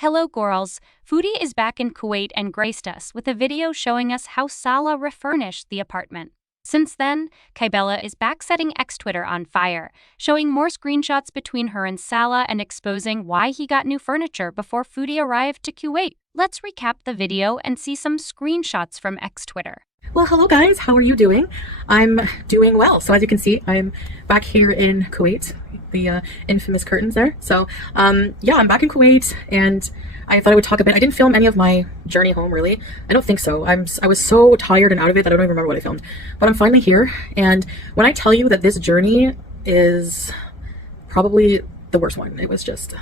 Hello, girls. Foodie is back in Kuwait and graced us with a video showing us how Salah refurnished the apartment. Since then, Kaibella is back setting ex-Twitter on fire, showing more screenshots between her and Salah and exposing why he got new furniture before Foodie arrived to Kuwait. Let's recap the video and see some screenshots from ex-Twitter. Well, hello guys, how are you doing? I'm doing well. So as you can see, I'm back here in Kuwait, the infamous curtains there. So yeah, I'm back in Kuwait and I thought I would talk a bit. I didn't film any of my journey home really. I don't think so. I was so tired and out of it that I don't even remember what I filmed. But I'm finally here, and when I tell you that this journey is probably the worst one, it was just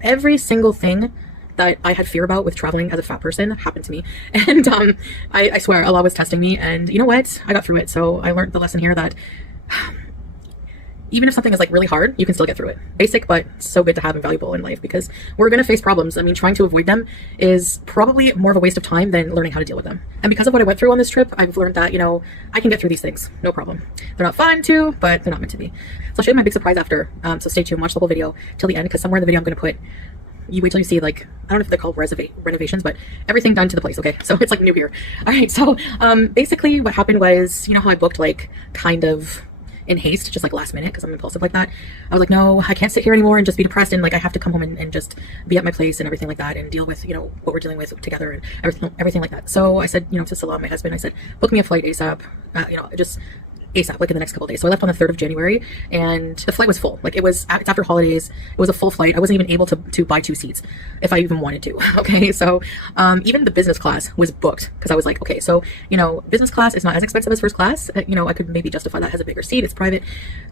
every single thing that I had fear about with traveling as a fat person happened to me. And I swear Allah was testing me, and you know what? I got through it. So I learned the lesson here that even if something is like really hard, you can still get through it. Basic, but so good to have and valuable in life, because we're going to face problems. I mean, trying to avoid them is probably more of a waste of time than learning how to deal with them. And because of what I went through on this trip, I've learned that, you know, I can get through these things. No problem. They're not fun too, but they're not meant to be. So I'll show you my big surprise after. So stay tuned, watch the whole video till the end, because somewhere in the video I'm going to put, you wait till you see, like, I don't know if they're called renovations, but everything done to the place. Okay, so it's like new here. All right, so basically what happened was, you know how I booked like kind of in haste, just like last minute, because I'm impulsive like that. I was like, no, I can't sit here anymore and just be depressed, and like I have to come home and just be at my place and everything like that, and deal with, you know, what we're dealing with together and everything like that. So I said, you know, to Salah, my husband, I said, book me a flight ASAP, you know, just ASAP, like in the next couple of days. So I left on the 3rd of January, and the flight was full. Like it's after holidays. It was a full flight. I wasn't even able to buy 2 seats if I even wanted to. Okay, so even the business class was booked, because I was like, okay, so you know, business class is not as expensive as first class. You know, I could maybe justify that, has a bigger seat, it's private.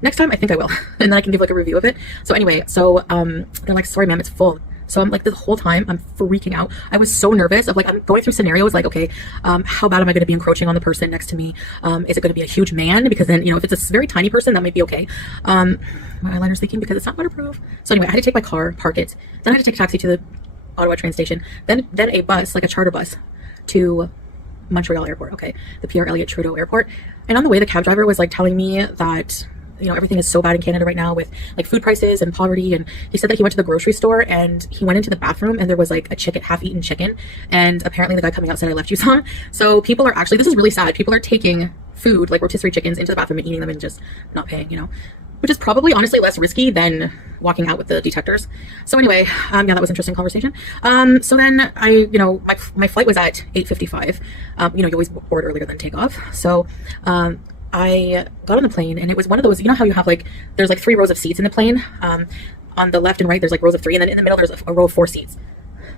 Next time I think I will, and then I can give like a review of it. So anyway, so they're like, sorry ma'am, it's full. So I'm like, the whole time I'm freaking out. I was so nervous of like, I'm going through scenarios like, okay, how bad am I going to be encroaching on the person next to me? Is it going to be a huge man? Because then, you know, if it's a very tiny person, that might be okay. My eyeliner's leaking because it's not waterproof. So anyway, I had to take my car, park it. Then I had to take a taxi to the Ottawa train station. Then a bus, like a charter bus, to Montreal Airport. Okay, the Pierre Elliott Trudeau Airport. And on the way, the cab driver was like telling me that, you know, everything is so bad in Canada right now with like food prices and poverty. And he said that he went to the grocery store and he went into the bathroom and there was like a half-eaten chicken. And apparently the guy coming out said I left juice on. So people are actually, this is really sad, people are taking food like rotisserie chickens into the bathroom and eating them and just not paying, you know, which is probably honestly less risky than walking out with the detectors. So anyway, yeah, that was an interesting conversation. So then you know, my flight was at 8:55. You know, you always board earlier than take off. So I got on the plane, and it was one of those, you know how you have like, there's like 3 rows of seats in the plane. On the left and right, there's like rows of 3, and then in the middle, there's a row of 4 seats.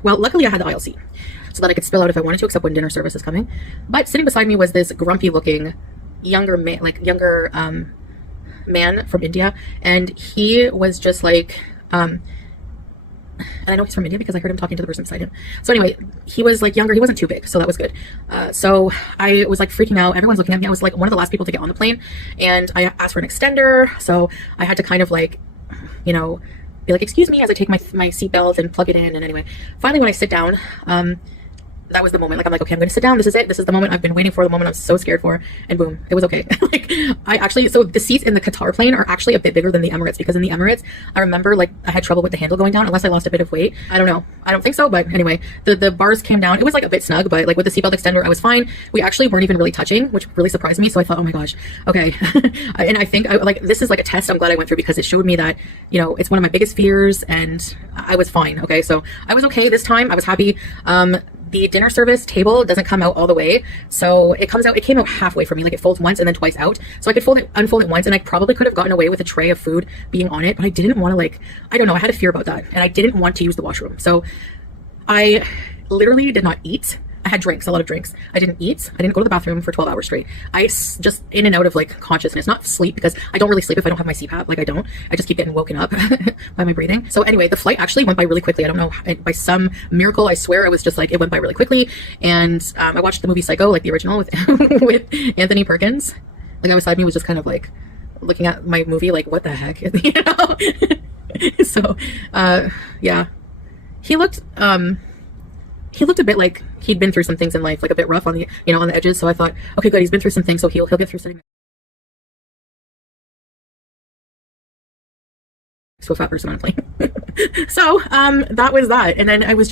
Well, luckily I had the aisle seat so that I could spill out if I wanted to, except when dinner service is coming. But sitting beside me was this grumpy looking younger man, man from India. And he was just like, and I know he's from India because I heard him talking to the person beside him. So anyway, he was like younger. He wasn't too big, so that was good. So I was like freaking out. Everyone's looking at me. I was like one of the last people to get on the plane, and I asked for an extender. So I had to kind of like, you know, be like, excuse me, as I take my seatbelt and plug it in. And anyway, finally when I sit down, that was the moment. Like, I'm like, okay, I'm going to sit down. This is it. This is the moment I've been waiting for, the moment I'm so scared for. And boom, it was okay. Like, so the seats in the Qatar plane are actually a bit bigger than the Emirates, because in the Emirates, I remember like I had trouble with the handle going down unless I lost a bit of weight. I don't know. I don't think so. But anyway, the bars came down. It was like a bit snug, but like with the seatbelt extender, I was fine. We actually weren't even really touching, which really surprised me. So I thought, oh my gosh, okay. And I think like, this is like a test I'm glad I went through, because it showed me that, you know, it's one of my biggest fears, and I was fine. Okay. So I was okay this time. I was happy. The dinner service table doesn't come out all the way, so it came out halfway for me. Like, it folds once and then twice out, so I could unfold it once, and I probably could have gotten away with a tray of food being on it, but I didn't want to, like, I don't know, I had a fear about that, and I didn't want to use the washroom. So I literally did not eat. I had drinks, a lot of drinks. I didn't eat. I didn't go to the bathroom for 12 hours straight. I just in and out of like consciousness, not sleep, because I don't really sleep if I don't have my CPAP. Like, I don't. I just keep getting woken up by my breathing. So anyway, the flight actually went by really quickly. I don't know, by some miracle, I swear it was just like, it went by really quickly. And I watched the movie Psycho, like the original with with Anthony Perkins. The guy beside me was just kind of like looking at my movie like, what the heck, you know? So yeah, he looked a bit like he'd been through some things in life, like a bit rough on the, you know, on the edges. So I thought, okay, good, he's been through some things, so he'll get through something. to a fat person on a plane. So that was that. And then I was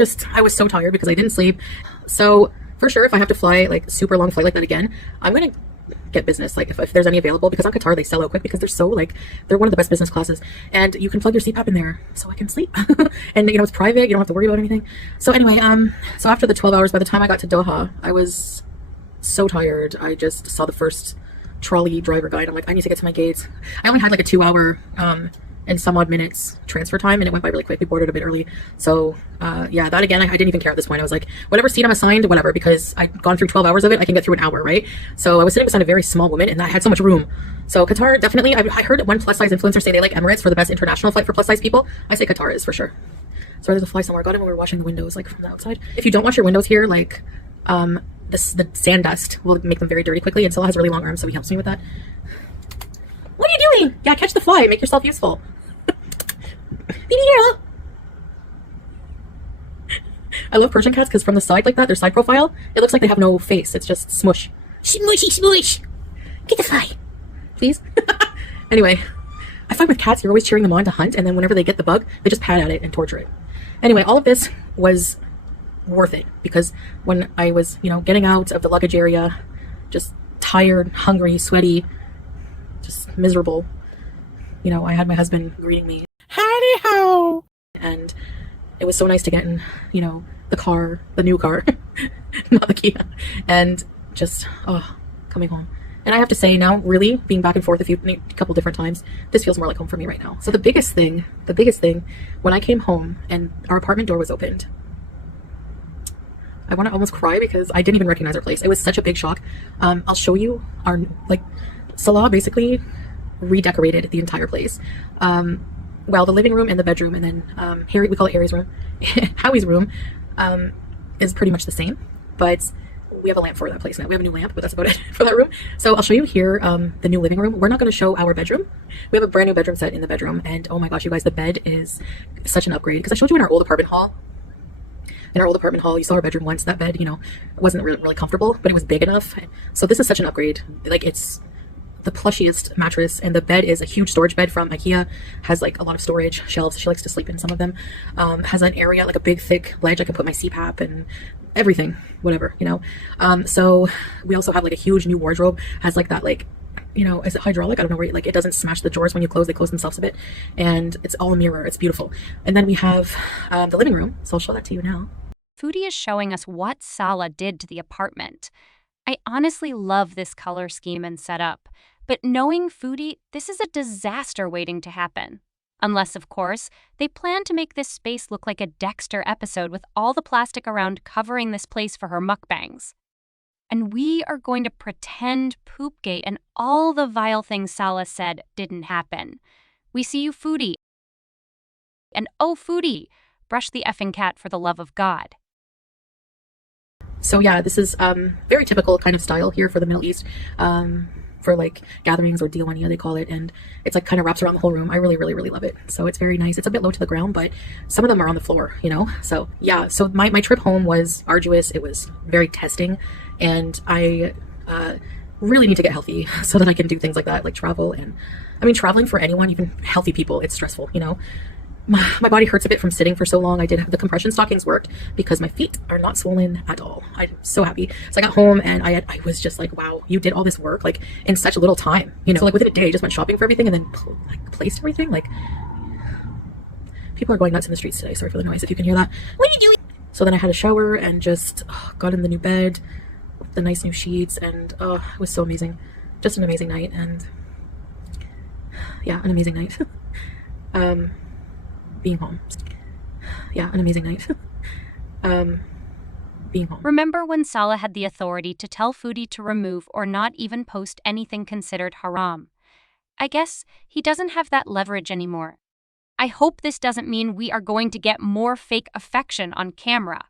so tired because I didn't sleep. So for sure, if I have to fly like super long flight like that again, I'm gonna get business, like if there's any available, because on Qatar they sell out quick because they're one of the best business classes, and you can plug your CPAP in there so I can sleep. And it's private, you don't have to worry about anything. So anyway, so after the 12 hours, by the time I got to Doha, I was so tired. I just saw the first trolley driver guide. I'm like, I need to get to my gates. I only had like a 2 hour and some odd minutes transfer time, and it went by really quick. We boarded a bit early. So yeah, that again, I didn't even care at this point. I was like, whatever seat I'm assigned, whatever, because I'd gone through 12 hours of it, I can get through an hour, right? So I was sitting beside a very small woman, and I had so much room. So Qatar, definitely, I heard one plus size influencer say they like Emirates for the best international flight for plus size people. I say Qatar is for sure. So there's a fly somewhere. I got it when we were washing the windows, like from the outside. If you don't wash your windows here, like the sand dust will make them very dirty quickly, and Salah has really long arms, so he helps me with that. What are you doing? Yeah, catch the fly, make yourself useful. Baby girl. I love Persian cats because from the side like that, their side profile, it looks like they have no face. It's just smush. Smushy smoosh. Get the fly, please. Anyway, I find with cats, you're always cheering them on to hunt, and then whenever they get the bug, they just pat at it and torture it. Anyway, all of this was worth it because when I was, getting out of the luggage area, just tired, hungry, sweaty, just miserable, I had my husband greeting me. Howdy ho! And it was so nice to get in, the car, the new car, not the Kia, and just, coming home. And I have to say now, really, being back and forth a couple different times, this feels more like home for me right now. So the biggest thing, when I came home and our apartment door was opened, I want to almost cry because I didn't even recognize our place. It was such a big shock. I'll show you Salah basically redecorated the entire place. Well, the living room and the bedroom, and then we call it Harry's room. Howie's room is pretty much the same, but we have a lamp for that place now. We have a new lamp, but that's about it for that room. So I'll show you here the new living room. We're not going to show our bedroom. We have a brand new bedroom set in the bedroom, and oh my gosh, you guys, the bed is such an upgrade because I showed you in our old apartment hall. In our old apartment hall, you saw our bedroom once. That bed, wasn't really comfortable, but it was big enough. So this is such an upgrade. Like, it's the plushiest mattress, and the bed is a huge storage bed from IKEA. Has like a lot of storage shelves. She likes to sleep in some of them. Has an area, like a big thick ledge. I can put my CPAP and everything, whatever, so we also have like a huge new wardrobe. Has like that, like, is it hydraulic? I don't know where, like, it doesn't smash the drawers when you close. They close themselves a bit, and it's all mirror. It's beautiful. And then we have the living room, so I'll show that to you now. Foodie is showing us what Salah did to the apartment. I honestly love this color scheme and setup, but knowing Foodie, this is a disaster waiting to happen. Unless, of course, they plan to make this space look like a Dexter episode with all the plastic around covering this place for her mukbangs. And we are going to pretend Poopgate and all the vile things Salah said didn't happen. We see you, Foodie. And oh, Foodie, brush the effing cat for the love of God. So yeah, this is very typical kind of style here for the Middle East, for like gatherings or diwania they call it, and it's like kind of wraps around the whole room. I really, really, really love it. So it's very nice. It's a bit low to the ground, but some of them are on the floor, So yeah, so my trip home was arduous. It was very testing, and I really need to get healthy so that I can do things like that, like travel. And I mean, traveling for anyone, even healthy people, it's stressful, My body hurts a bit from sitting for so long. I did have the compression stockings worked because my feet are not swollen at all. I'm so happy. So I got home and I was just like, wow, you did all this work like in such a little time. So like within a day, I just went shopping for everything and then like placed everything. Like, people are going nuts in the streets today. Sorry for the noise if you can hear that. What are you doing? So then I had a shower and just got in the new bed, the nice new sheets, and it was so amazing. Just an amazing night, and yeah, an amazing night. Being home. Yeah, an amazing night. Being home. Remember when Salah had the authority to tell Foodie to remove or not even post anything considered haram? I guess he doesn't have that leverage anymore. I hope this doesn't mean we are going to get more fake affection on camera.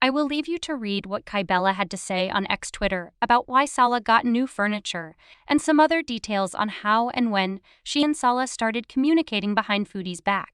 I will leave you to read what Kaibella had to say on X Twitter about why Salah got new furniture and some other details on how and when she and Salah started communicating behind Foodie's back.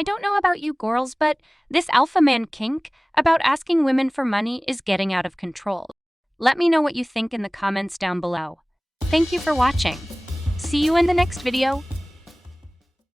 I don't know about you girls, but this alpha man kink about asking women for money is getting out of control. Let me know what you think in the comments down below. Thank you for watching. See you in the next video.